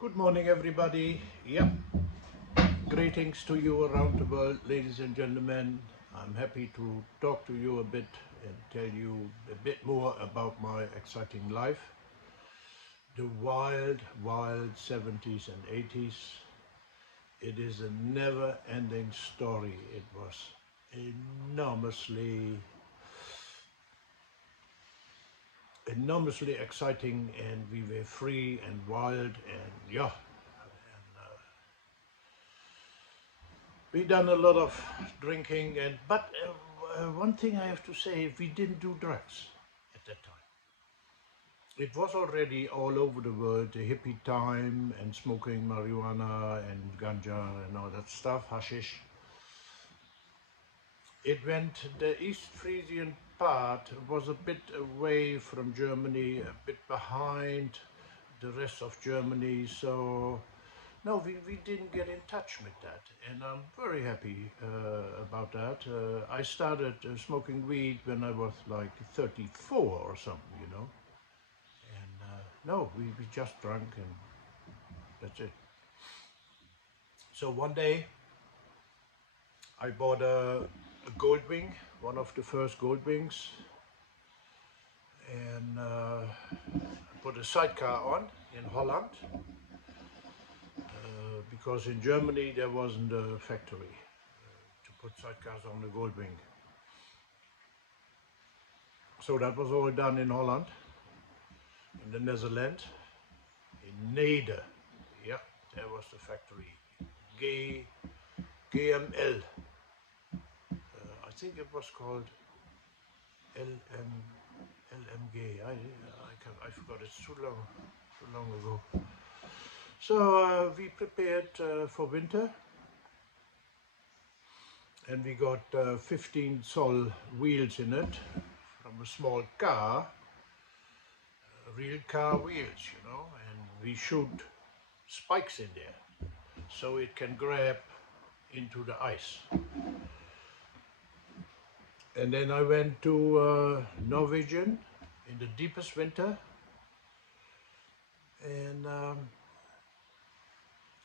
Good morning, everybody. Yep, greetings to you around the world, ladies and gentlemen. I'm happy to talk to you a bit and tell you a bit more about my exciting life. The wild, wild 70s and 80s. It is a never-ending story. It was enormously, enormously exciting, and we were free and wild, and yeah. We done a lot of drinking, but one thing I have to say, we didn't do drugs at that time. It was already all over the world, the hippie time and smoking marijuana and ganja and all that stuff, hashish. It went, the East Frisian part was a bit away from Germany, a bit behind the rest of Germany, so no, we didn't get in touch with that, and I'm very happy about that. I started smoking weed when I was like 34 or something, you know, and no, we just drank and that's it. So one day I bought a Goldwing, one of the first Goldwings, and put a sidecar on in Holland because in Germany there wasn't a factory to put sidecars on the Goldwing. So that was all done in Holland, in the Netherlands, in Neder. Yeah, there was the factory. G, GML. I think it was called LM, LMG. I forgot, it's too long ago. So we prepared for winter, and we got 15 sol wheels in it from a small car, real car wheels, you know, and we shoot spikes in there so it can grab into the ice. And then I went to Norwegian in the deepest winter, and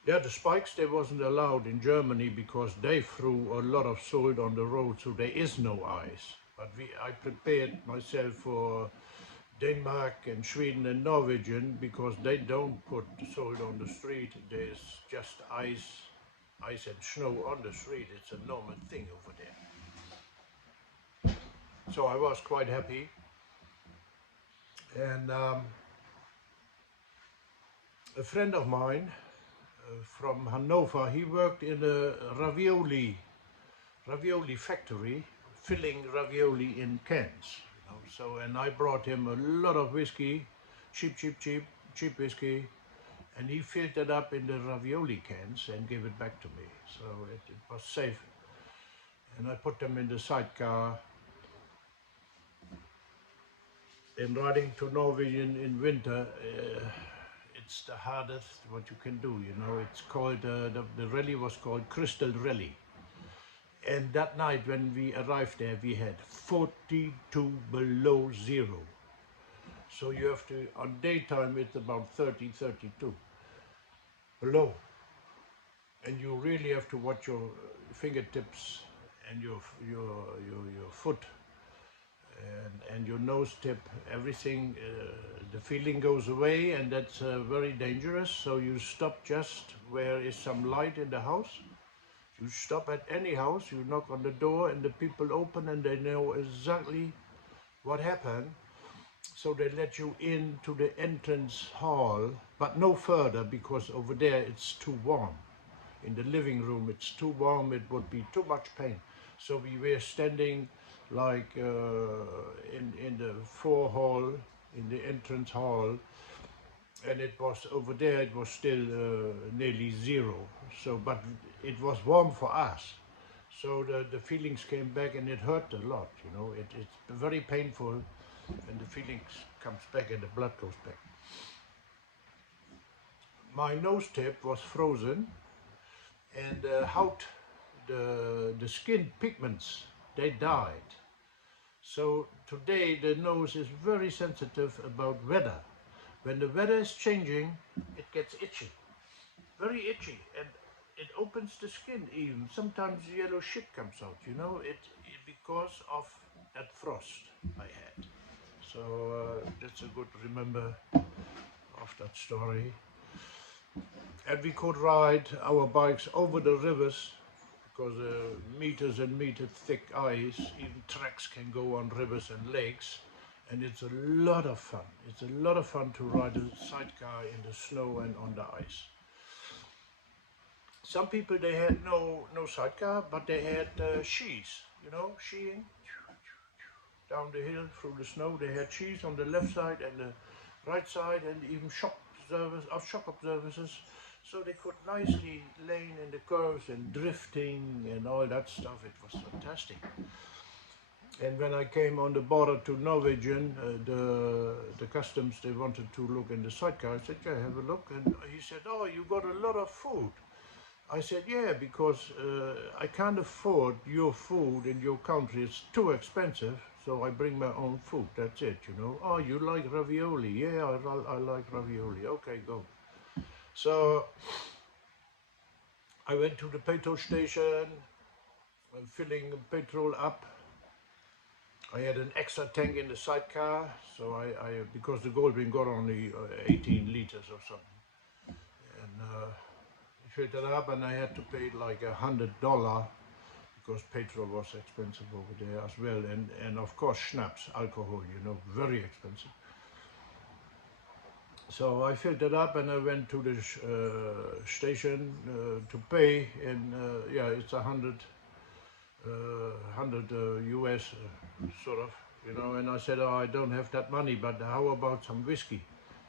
yeah, the spikes, they wasn't allowed in Germany because they threw a lot of salt on the road, so there is no ice. But I prepared myself for Denmark and Sweden and Norwegian because they don't put salt on the street. There's just ice and snow on the street. It's a normal thing over there. So I was quite happy. And a friend of mine from Hanover, he worked in a ravioli factory, filling ravioli in cans. You know? So, and I brought him a lot of whiskey, cheap whiskey, and he filled it up in the ravioli cans and gave it back to me. So it was safe. And I put them in the sidecar. And riding to Norwegian in winter, it's the hardest what you can do, you know. It's called, the rally was called Crystal Rally. And that night when we arrived there, we had 42 below zero. So you have to, on daytime it's about 30, 32 below. And you really have to watch your fingertips and your foot and your nose tip, everything, the feeling goes away, and that's very dangerous. So you stop just where is some light in the house. You stop at any house, you knock on the door, and the people open and they know exactly what happened. So they let you into the entrance hall, but no further because over there it's too warm. In the living room it's too warm, it would be too much pain. So we were standing like in the fore hall, in the entrance hall, and it was over there, it was still nearly zero. So, but it was warm for us. So the feelings came back and it hurt a lot, you know. It's very painful and the feelings comes back and the blood goes back. My nose tip was frozen and the skin pigments, they died. So today the nose is very sensitive about weather. When the weather is changing, it gets itchy. very itchy, and it opens the skin even. Sometimes yellow shit comes out, you know, it because of that frost I had. So that's a good remember of that story. And we could ride our bikes over the rivers because meters and meters thick ice, even tracks can go on rivers and lakes. And it's a lot of fun. It's a lot of fun to ride a sidecar in the snow and on the ice. Some people, they had no sidecar, but they had skis, you know, skiing down the hill through the snow. They had skis on the left side and the right side, and even shock observers, so they could nicely lane in the curves and drifting and all that stuff. It was fantastic. And when I came on the border to Norwegian, the customs, they wanted to look in the sidecar. I said, yeah, have a look. And he said, oh, you got a lot of food. I said, yeah, because I can't afford your food in your country. It's too expensive, so I bring my own food. That's it, you know. Oh, you like ravioli? Yeah, I like ravioli. Okay, go. So I went to the petrol station, filling petrol up. I had an extra tank in the sidecar, so because the Goldwing got only 18 liters or something, and I filled it up, and I had to pay like $100 because petrol was expensive over there as well, and of course schnapps, alcohol, you know, very expensive. So I filled it up and I went to the station to pay, and yeah, it's 100 US sort of, you know, and I said, oh, I don't have that money, but how about some whiskey?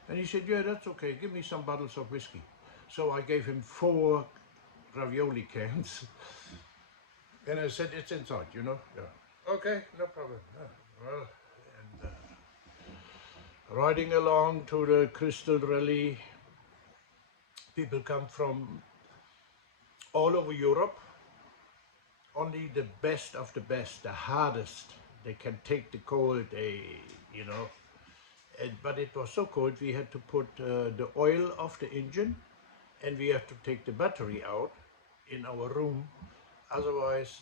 And he said, yeah, that's okay, give me some bottles of whiskey. So I gave him 4 ravioli cans. And I said, it's inside, you know? Yeah. Okay, no problem. Yeah. Well, and riding along to the Crystal Rally, people come from all over Europe. Only the best of the best, the hardest, they can take the cold, you know. But it was so cold, we had to put the oil off the engine, and we have to take the battery out in our room. Otherwise,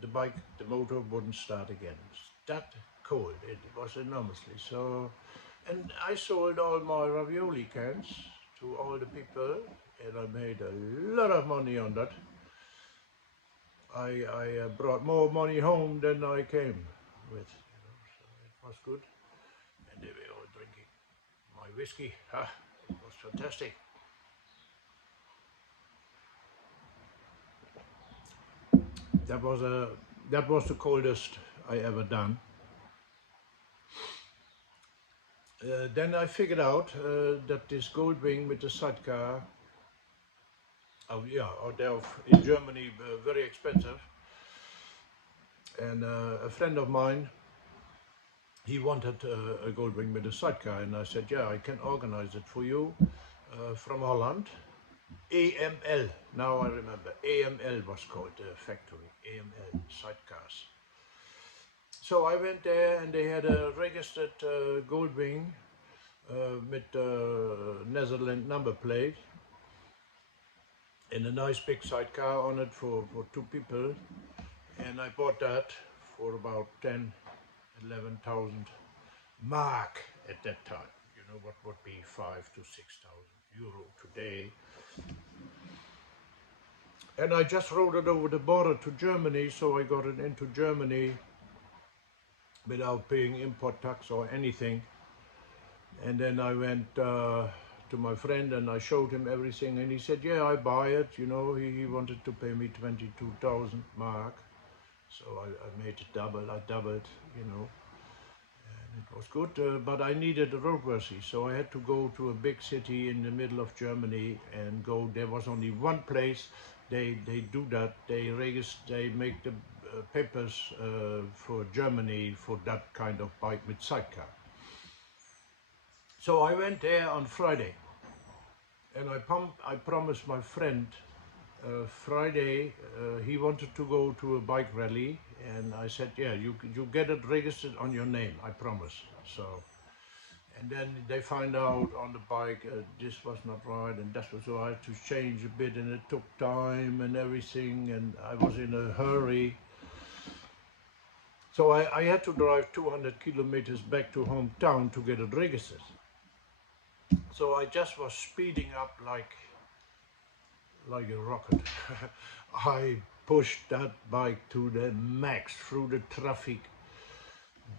the bike, the motor wouldn't start again. It's that cold, it was enormously. So, and I sold all my ravioli cans to all the people, and I made a lot of money on that. I brought more money home than I came with, you know, so it was good. And they were all drinking my whiskey. It was fantastic. That was the coldest I ever done. Then I figured out that this Goldwing with the sidecar, yeah, out there in Germany, very expensive. And a friend of mine, he wanted a Goldwing with a sidecar, and I said, yeah, I can organize it for you from Holland. AML, now I remember, AML was called the factory, AML sidecars. So I went there, and they had a registered Goldwing with Netherlands number plate and a nice big sidecar on it for 2 people. And I bought that for about 11,000 mark at that time. You know, what would be 5 to 6,000 euro today. And I just rode it over the border to Germany, so I got it into Germany without paying import tax or anything. And then I went to my friend and I showed him everything, and he said, yeah, I buy it, you know. He wanted to pay me 22,000 mark. So I made it double, I doubled, you know. It was good, but I needed a roadworthy, so I had to go to a big city in the middle of Germany and go. There was only one place they do that. They make the papers for Germany for that kind of bike with sidecar. So I went there on Friday, and I promised my friend Friday he wanted to go to a bike rally, and I said, yeah, you get it registered on your name, I promise. So, And then they find out on the bike this was not right and that was, so I had to change a bit, and it took time and everything, and I was in a hurry. So I had to drive 200 kilometers back to hometown to get it registered. So I just was speeding up like a rocket. I pushed that bike to the max through the traffic,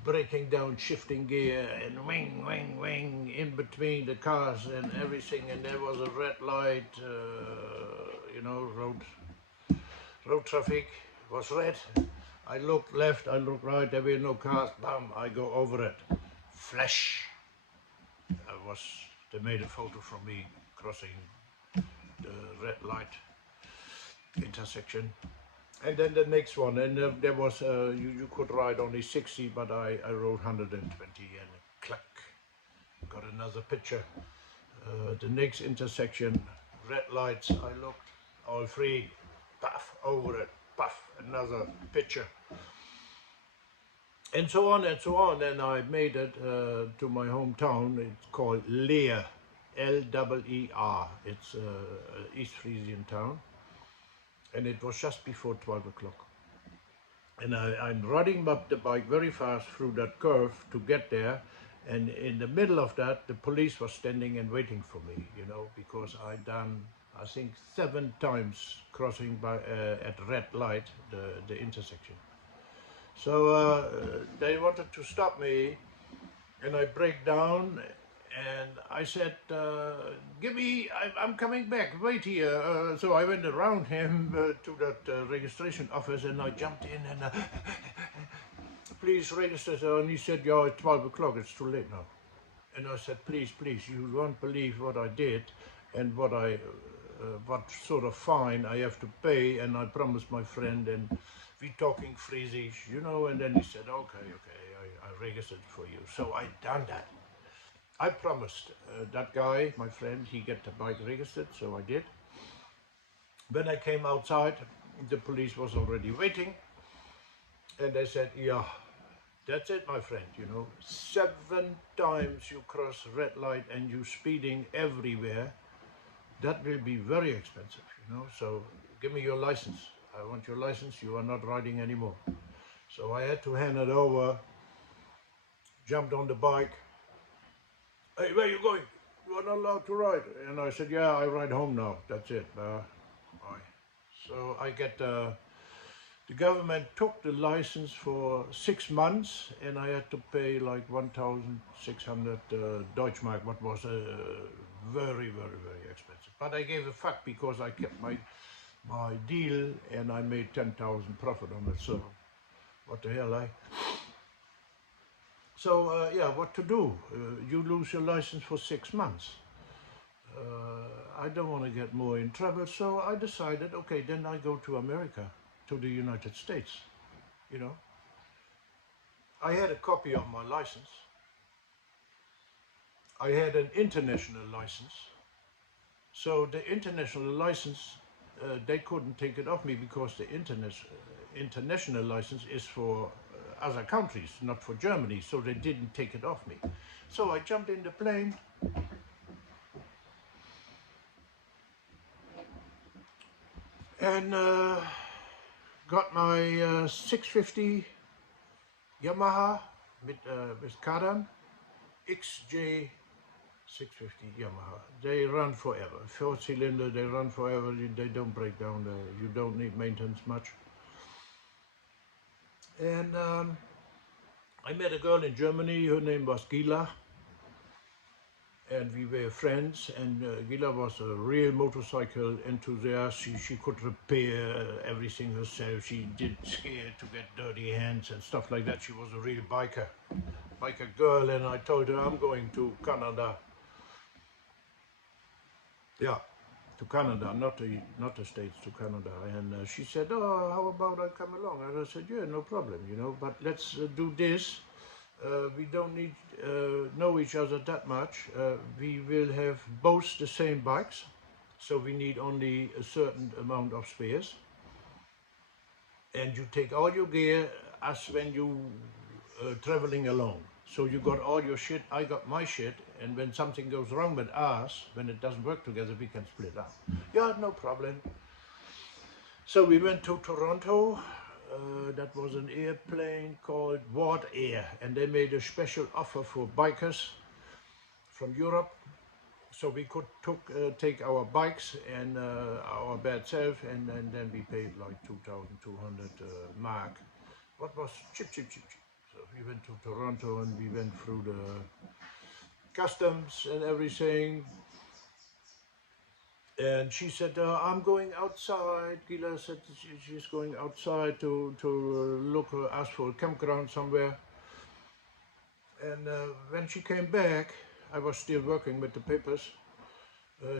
breaking down, shifting gear, and wing, wing, wing in between the cars and everything. And there was a red light, road traffic was red. I looked left, I looked right, there were no cars. Bam, I go over it. Flash. They made a photo from me crossing the red light intersection. And then the next one, and there was, you could ride only 60, but I rode 120, and clack, got another picture. The next intersection, red lights, I looked, all three, puff, over it, puff, another picture. And so on and so on, and I made it to my hometown. It's called Leer, L-E-E-R. It's an East Frisian town. And it was just before 12 o'clock. And I'm riding up the bike very fast through that curve to get there. And in the middle of that, the police was standing and waiting for me, because I'd done, I think, 7 times crossing by at red light, the intersection. So they wanted to stop me, and I break down. And I said, I'm coming back, wait here. So I went around him to that registration office, and I jumped in and, please register. And he said, yeah, it's 12 o'clock, it's too late now. And I said, please, you won't believe what I did and what sort of fine I have to pay. And I promised my friend, and we talking Friesisch, and then he said, okay, I registered for you. So I done that. I promised that guy, my friend, he get the bike registered, so I did. When I came outside, the police was already waiting, and they said, yeah, that's it, my friend, 7 times you cross red light and you speeding everywhere, that will be very expensive, so give me your license. I want your license, you are not riding anymore. So I had to hand it over, jumped on the bike. Hey, where are you going? You are not allowed to ride. And I said, yeah, I ride home now. That's it. Bye. So I get, the government took the license for 6 months, and I had to pay like 1,600 Deutschmark, what was very, very, very expensive. But I gave a fuck because I kept my deal, and I made 10,000 profit on it. So what the hell, So yeah, what to do? You lose your license for 6 months. I don't want to get more in trouble, so I decided, okay, then I go to America, to the United States, I had a copy of my license. I had an international license. So the international license, they couldn't take it off me because the international license is for other countries, not for Germany, so they didn't take it off me. So I jumped in the plane, and got my 650 Yamaha with Kadan XJ 650 Yamaha. They run forever. 4-cylinder, they run forever. They don't break down. You don't need maintenance much. And I met a girl in Germany. Her name was Gila. And we were friends, and Gila was a real motorcycle enthusiast. She could repair everything herself. She did scared to get dirty hands and stuff like that. She was a real biker girl, and I told her I'm going to Canada. Yeah, to Canada, not the States, to Canada. And she said, oh, how about I come along? And I said, yeah, no problem, but let's do this. We don't need know each other that much. We will have both the same bikes, so we need only a certain amount of spares. And you take all your gear as when you traveling alone. So you got all your shit, I got my shit, and when something goes wrong with us, when it doesn't work together, we can split up. Yeah, no problem. So we went to Toronto. That was an airplane called Ward Air, and they made a special offer for bikers from Europe. So we could take our bikes and our bad self, and then we paid like 2,200 mark. What was cheap, cheap, cheap, cheap. So we went to Toronto and we went through the customs and everything. And she said, I'm going outside. Gila said she's going outside to look ask for a campground somewhere. And when she came back, I was still working with the papers.